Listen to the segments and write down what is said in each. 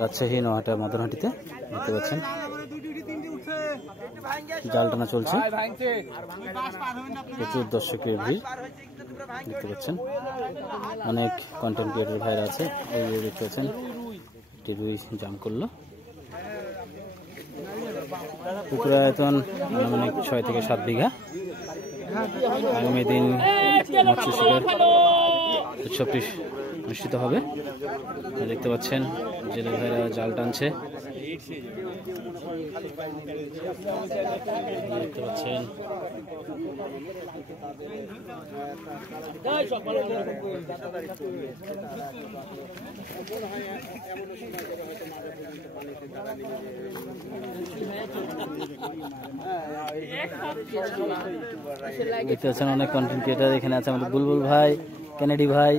রাজশাহী নোয়াহাটা মদনহাটিতে দেখতে পাচ্ছেন জাল টানা চলছে, প্রচুর দর্শকের ভিড় দেখতে পাচ্ছেন, অনেক কন্টেন্ট ক্রিয়েটর ভাইরা আছে। এই দেখতে পাচ্ছেন রুই জাম করলো। পুকুর আয়তন অনেক 6 থেকে 7 বিঘা। আগামী দিন মৎস্য শিকার উৎসবটি অনুষ্ঠিত হবে। দেখতে পাচ্ছেন জেলে ভাইরা জাল টানছে, দেখতে পাচ্ছেন অনেক কন্টেন্ট ক্রিয়েটার এখানে আছে। আমাদের বুলবুল ভাই, কেনেডি ভাই,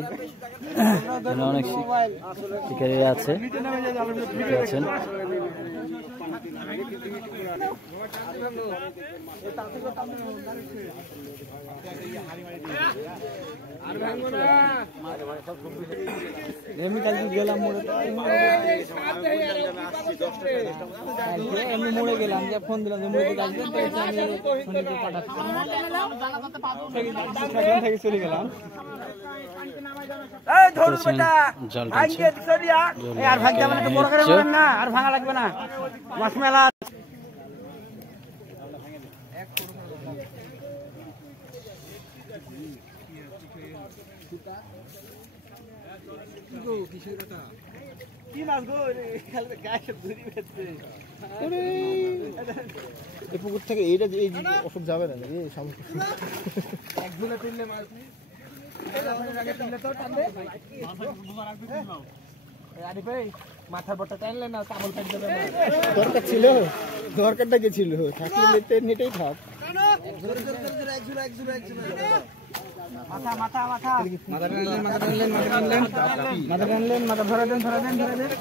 অনেক শিকারীরা আছে দেখতে পাচ্ছেন। মোড়ে গেলাম, ফোন দিলাম চলে গেলাম। আর ভাঙা লাগবে না, মাছ মেলা পুকুর থেকে এইটা এই ওষুধ যাবে না মাথার বটা টানলে না, চামল কাটতে দরকার ছিল, দরকারটা কি ছিল? থাকলে নেটেই থাক। মাথা মাথা মাথা মাথা টানলেন, মাথা টানলেন, মাথা টানলেন, মাথা টানলেন, মাথা ধরে দেন, ধরে দেন, ধরে দেন।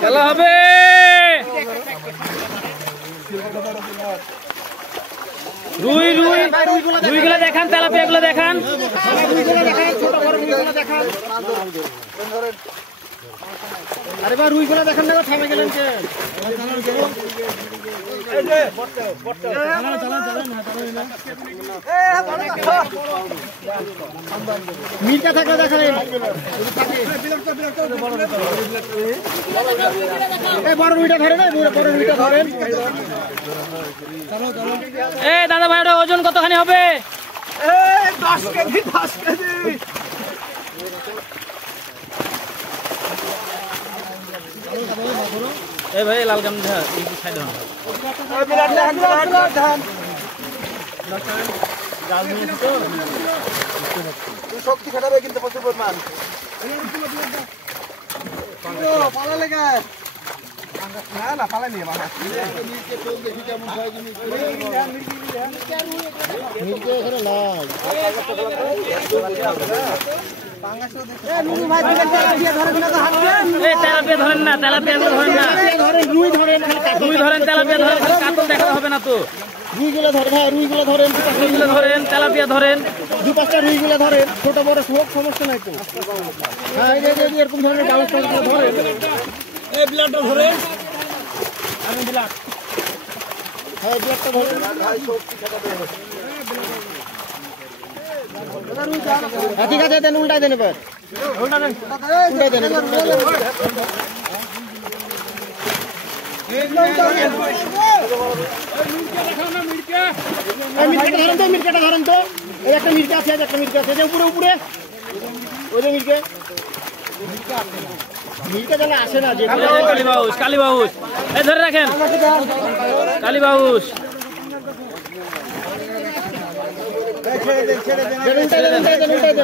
খেলা হবে। রুই রুই রুইগুলো দেখান, তেলাপিয়াগুলো দেখান। আরে ভাই রুইগুলো দেখান না, থামে গেলেন কে? মিটটা থাকলে দেখালেন, বড় রুইটা ধরেন, বড় রুইটা ধরেন। দাদা ভাই ওজন কতখানি হবে? 10 কেজি, 10 কেজি। এই ভাই লাল গাম সাইড শক্তি খাটাবে কিন্তু প্রচুর পরিমাণ। পালালে না না পালানি ধরেন না, তেলাপিয়া ধরেন না, রুই ধরেন, তেলাপিয়া ধরেন, কাতল দেখাতে হবে না তো। রুইগুলো ধরেন, হ্যাঁ রুইগুলো ধরেন, রুইগুলো ধরেন, তেলাপিয়া ধরেন, 2-5টা রুইগুলো ধরেন, ছোট বড় সব সমস্যা নাই তো। হ্যাঁ এরকম ধরনের ডালগুলো ধরেন, এই ব্লাডটা ধরেন, আমি ব্লাড হ্যাঁ একটা ধরেন ঠিক আছে দেন উল্টাই দেন এবার উল্টাই দেন মির্কাটা ধরেন তো এই একটা মির্কা আছে একটা মির্কা আছে উপরে উপরে ওই যে মির্কা মির্কা যেন আসে না যে কালীবাউস এই ধরে রাখেন কালীবাউস ছেড়ে দেন